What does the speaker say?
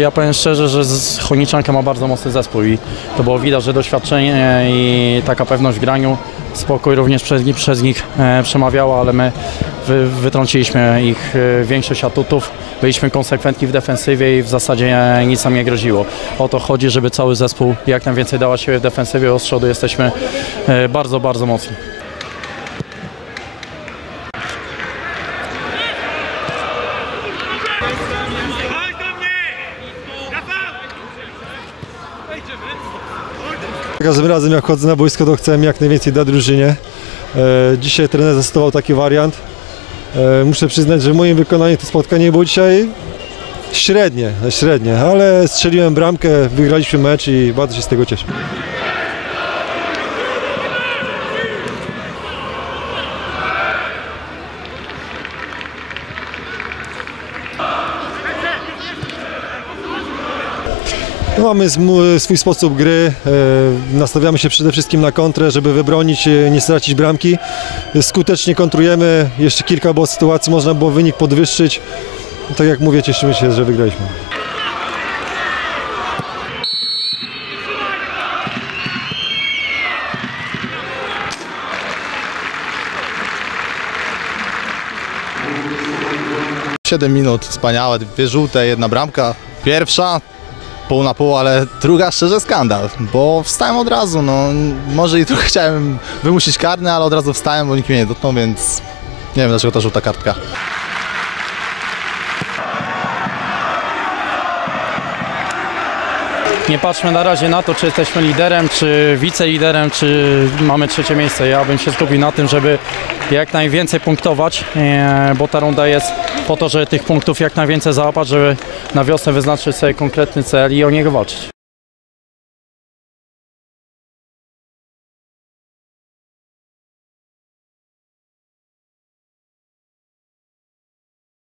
Ja powiem szczerze, że Choniczanka ma bardzo mocny zespół i to było widać, że doświadczenie i taka pewność w graniu, spokój również przez, przez nich e, przemawiała, ale my wy, wytrąciliśmy ich e, większość atutów, byliśmy konsekwentni w defensywie i w zasadzie e, nic nam nie groziło. O to chodzi, żeby cały zespół jak najwięcej dała siebie w defensywie, od przodu jesteśmy bardzo, bardzo mocni. Każdym razem jak chodzę na boisko, to chcę jak najwięcej dać drużynie. E, dzisiaj trener zastosował taki wariant. E, muszę przyznać, że w moim wykonaniu to spotkanie było dzisiaj średnie, średnie, ale strzeliłem bramkę, wygraliśmy mecz i bardzo się z tego cieszę. No, mamy swój sposób gry, e, nastawiamy się przede wszystkim na kontrę, żeby wybronić, e, nie stracić bramki. Skutecznie kontrujemy, jeszcze kilka było sytuacji, można było wynik podwyższyć. Tak jak mówię, cieszymy się, że wygraliśmy. Siedem minut, wspaniałe, dwie żółte, jedna bramka. Pierwsza, pół na pół, ale druga szczerze skandal, bo wstałem od razu, no może i trochę chciałem wymusić karny, ale od razu wstałem, bo nikt mnie nie dotknął, więc nie wiem dlaczego ta żółta kartka. Nie patrzmy na razie na to, czy jesteśmy liderem, czy wiceliderem, czy mamy trzecie miejsce. Ja bym się skupił na tym, żeby jak najwięcej punktować, e, bo ta runda jest po to, żeby tych punktów jak najwięcej załapać, żeby na wiosnę wyznaczyć sobie konkretny cel i o niego walczyć.